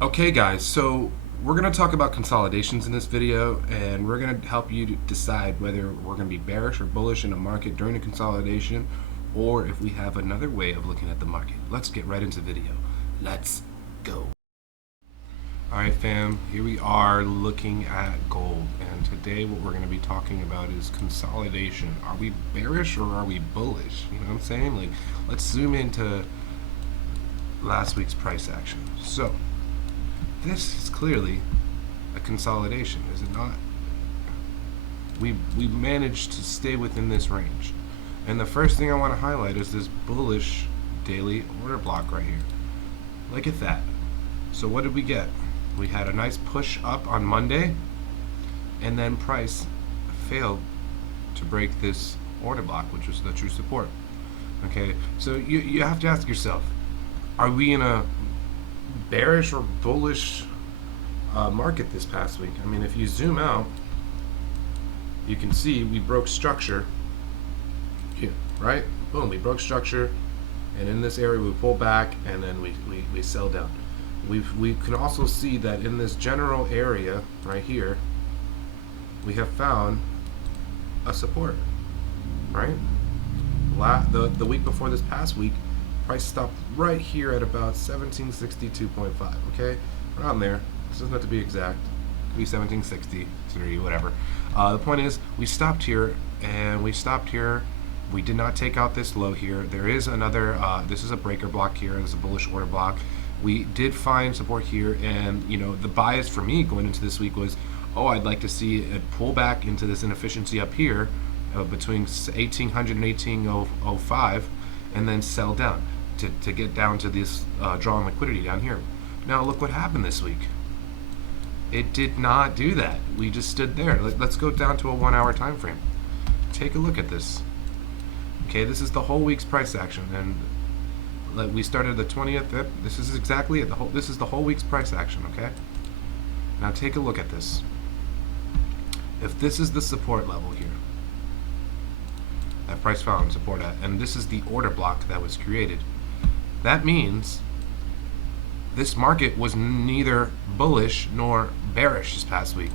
Okay guys, so we're going to talk about consolidations in this video, and we're going to help you to decide whether we're going to be bearish or bullish in a market during a consolidation, or if we have another way of looking at the market. Let's get right into the video. Let's go. Alright fam, here we are looking at gold, and today what we're going to be talking about is consolidation. Are we bearish or are we bullish? You know what I'm saying? Like, let's zoom into last week's price action. So this is clearly a consolidation, is it not? We managed to stay within this range. And the first thing I want to highlight is this bullish daily order block right here. Look at that. So what did we get? We had a nice push up on Monday, and then price failed to break this order block, which was the true support. Okay, so you have to ask yourself, are we in a bearish or bullish market this past week? I mean, if you zoom out, you can see we broke structure here, right? Boom, we broke structure, and in this area we pull back, and then we sell down. We can also see that in this general area right here, we have found a support, right? The week before this past week, price stopped right here at about 1762.5. Okay, around there. This doesn't have to be exact. It could be 1763, whatever. The point is, we stopped here, and we stopped here. We did not take out this low here. There is another. This is a breaker block here. This is a bullish order block. We did find support here, and you know, the bias for me going into this week was, oh, I'd like to see it pull back into this inefficiency up here between 1800 and 1805, and then sell down to get down to this draw on liquidity down here. Now look what happened this week. It did not do that. We just stood there. Let's go down to a 1 hour time frame. Take a look at this. Okay, this is the whole week's price action, and we started the 20th. Yep, this is exactly it. This is the whole week's price action. Okay. Now take a look at this. If this is the support level here, that price found support at, and this is the order block that was created, that means this market was neither bullish nor bearish this past week.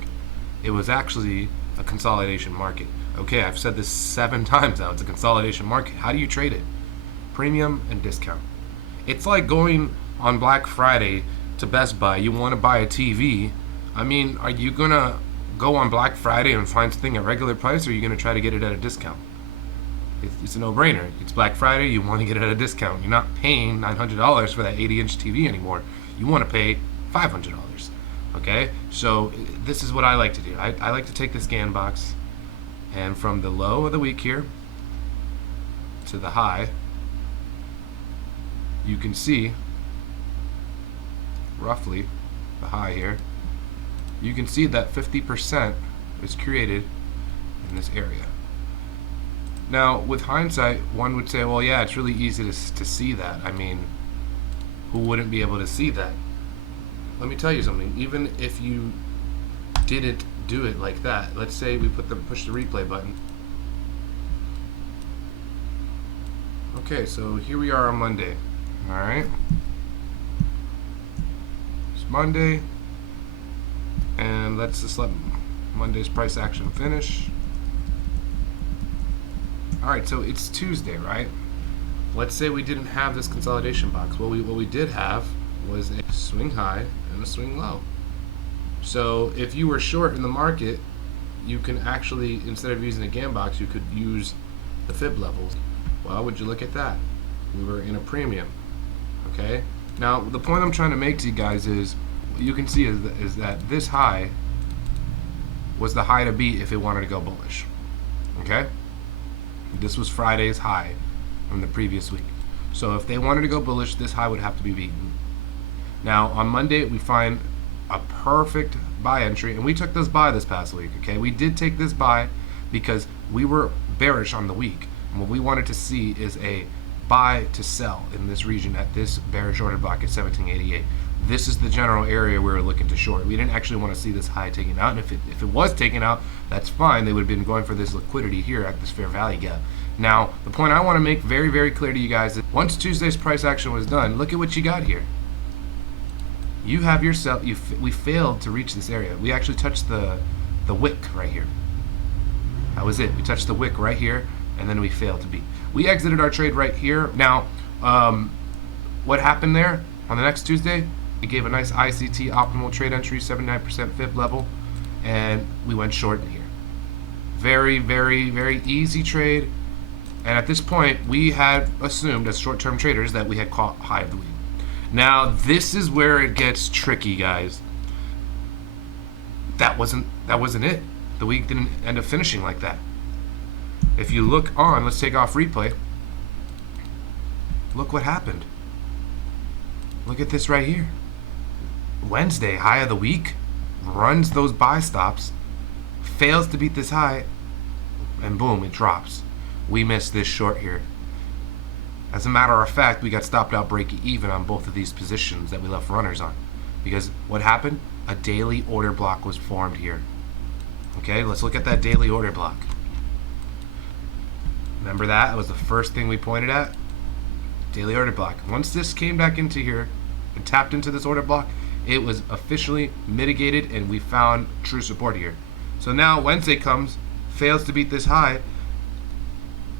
It was actually a consolidation market. Okay, I've said this 7 times now. It's a consolidation market. How do you trade it? Premium and discount. It's like going on Black Friday to Best Buy. You want to buy a TV. I mean, are you going to go on Black Friday and find something at regular price, or are you going to try to get it at a discount? It's a no-brainer. It's Black Friday. You want to get it at a discount. You're not paying $900 for that 80-inch TV anymore. You want to pay $500. Okay? So this is what I like to do. I like to take the scan box, and from the low of the week here to the high, you can see roughly the high here. You can see that 50% is created in this area. Now, with hindsight, one would say, well, yeah, it's really easy to see that. I mean, who wouldn't be able to see that? Let me tell you something. Even if you didn't do it like that, let's say we push the replay button. Okay, so here we are on Monday. All right, it's Monday, and let's just let Monday's price action finish. All right, so it's Tuesday, right? Let's say we didn't have this consolidation box. What we did have was a swing high and a swing low. So if you were short in the market, you can actually, instead of using a GAN box, you could use the fib levels. Well, would you look at that? We were in a premium. Okay. Now the point I'm trying to make to you guys is, what you can see is that this high was the high to beat if it wanted to go bullish. Okay. This was Friday's high from the previous week. So if they wanted to go bullish, this high would have to be beaten. Now on Monday we find a perfect buy entry, and we took this buy this past week. Okay, we did take this buy because we were bearish on the week, and what we wanted to see is a buy to sell in this region at this bearish order block at 1788. This is the general area we were looking to short. We didn't actually want to see this high taken out, and if it was taken out, that's fine. They would have been going for this liquidity here at this fair value gap. Now, the point I want to make very, very clear to you guys is once Tuesday's price action was done, look at what you got here. you have yourself, we failed to reach this area. We actually touched the wick right here. That was it. We touched the wick right here, and then we failed to beat. We exited our trade right here. Now, what happened there on the next Tuesday? It gave a nice ICT optimal trade entry, 79% fib level, and we went short in here. Very, very, very easy trade. And at this point, we had assumed as short-term traders that we had caught high of the week. Now, this is where it gets tricky, guys. That wasn't it. The week didn't end up finishing like that. If you look on, let's take off replay. Look what happened. Look at this right here. Wednesday, high of the week, runs those buy stops, fails to beat this high, and boom, it drops. We missed this short here. As a matter of fact, we got stopped out break even on both of these positions that we left runners on. Because what happened? A daily order block was formed here. Okay, let's look at that daily order block. Remember that? That was the first thing we pointed at. Daily order block. Once this came back into here and tapped into this order block, it was officially mitigated and we found true support here. So now Wednesday comes, fails to beat this high.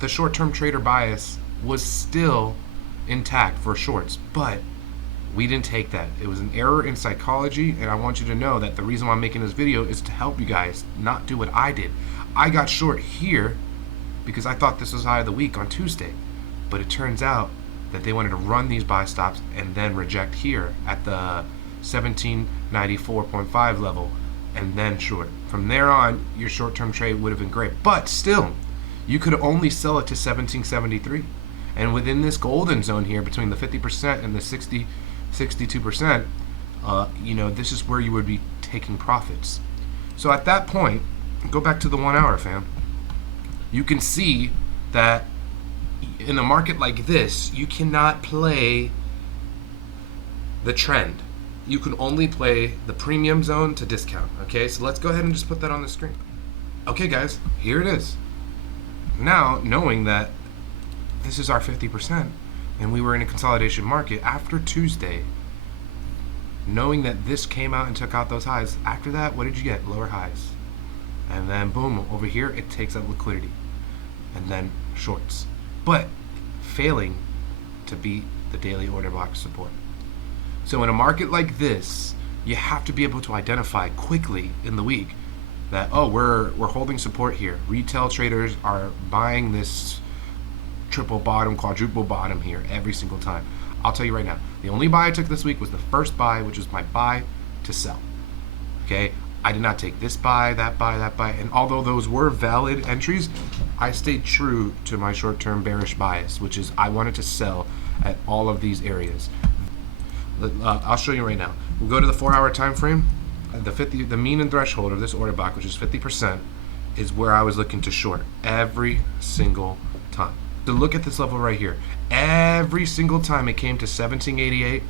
The short-term trader bias was still intact for shorts, but we didn't take that. It was an error in psychology, and I want you to know that the reason why I'm making this video is to help you guys not do what I did. I got short here because I thought this was high of the week on Tuesday, but it turns out that they wanted to run these buy stops and then reject here at the 1794.5 level and then short. From there on, your short-term trade would have been great, but still, you could only sell it to 1773. And within this golden zone here, between the 50% and the 62%, you know, this is where you would be taking profits. So at that point, go back to the 1 hour, fam. You can see that in a market like this, you cannot play the trend. You can only play the premium zone to discount. Okay, so let's go ahead and just put that on the screen. Okay, guys, here it is. Now, knowing that this is our 50%, and we were in a consolidation market after Tuesday, knowing that this came out and took out those highs, after that, what did you get? Lower highs. And then boom, over here, it takes out liquidity. And then shorts. But failing to beat the daily order block support. So in a market like this, you have to be able to identify quickly in the week that, oh, we're holding support here. Retail traders are buying this triple bottom, quadruple bottom here every single time. I'll tell you right now, the only buy I took this week was the first buy, which was my buy to sell. Okay, I did not take this buy, that buy, that buy, and although those were valid entries, I stayed true to my short-term bearish bias, which is I wanted to sell at all of these areas. I'll show you right now. We'll go to the 4 hour time frame. The mean and threshold of this order block, which is 50%, is where I was looking to short every single time. So look at this level right here. Every single time it came to 1788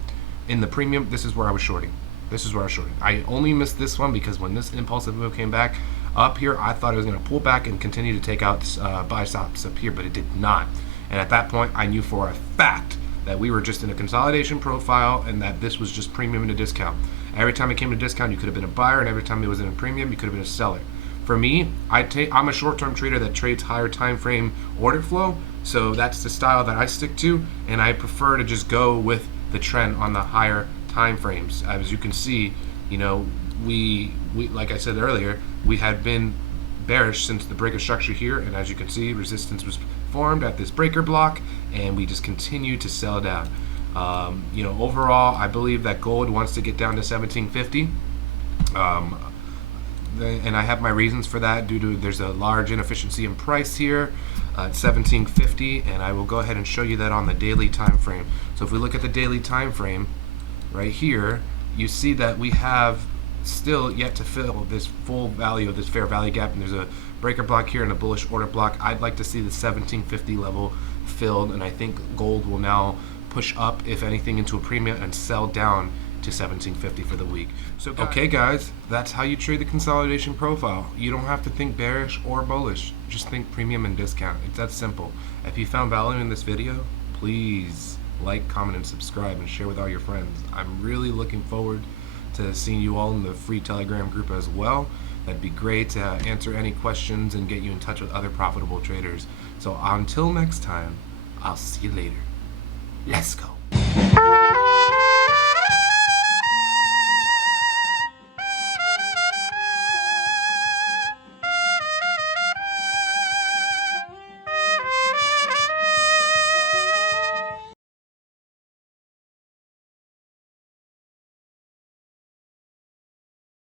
in the premium, this is where I was shorting. This is where I was shorting. I only missed this one because when this impulsive move came back up here, I thought it was going to pull back and continue to take out buy stops up here, but it did not. And at that point, I knew for a fact that we were just in a consolidation profile and that this was just premium into discount. Every time it came to discount, you could have been a buyer, and every time it was in a premium, you could have been a seller. For me, I'm a short-term trader that trades higher time frame order flow, so that's the style that I stick to, and I prefer to just go with the trend on the higher time frames. As you can see, you know, we like I said earlier, we had been bearish since the break of structure here, and as you can see, resistance was formed at this breaker block, and we just continue to sell down. You know, overall, I believe that gold wants to get down to 1750. And I have my reasons for that due to there's a large inefficiency in price here at 1750, and I will go ahead and show you that on the daily time frame. So if we look at the daily time frame right here, you see that we have still yet to fill this full value of this fair value gap, and there's a breaker block here and a bullish order block. I'd like to see the 1750 level filled, and I think gold will now push up, if anything, into a premium and sell down to 1750 for the week. So okay guys, that's how you trade the consolidation profile. You don't have to think bearish or bullish, just think premium and discount. It's that simple. If you found value in this video, please like, comment, and subscribe and share with all your friends. I'm really looking forward to seeing you all in the free Telegram group as well. That'd be great to answer any questions and get you in touch with other profitable traders. So until next time, I'll see you later. Let's go.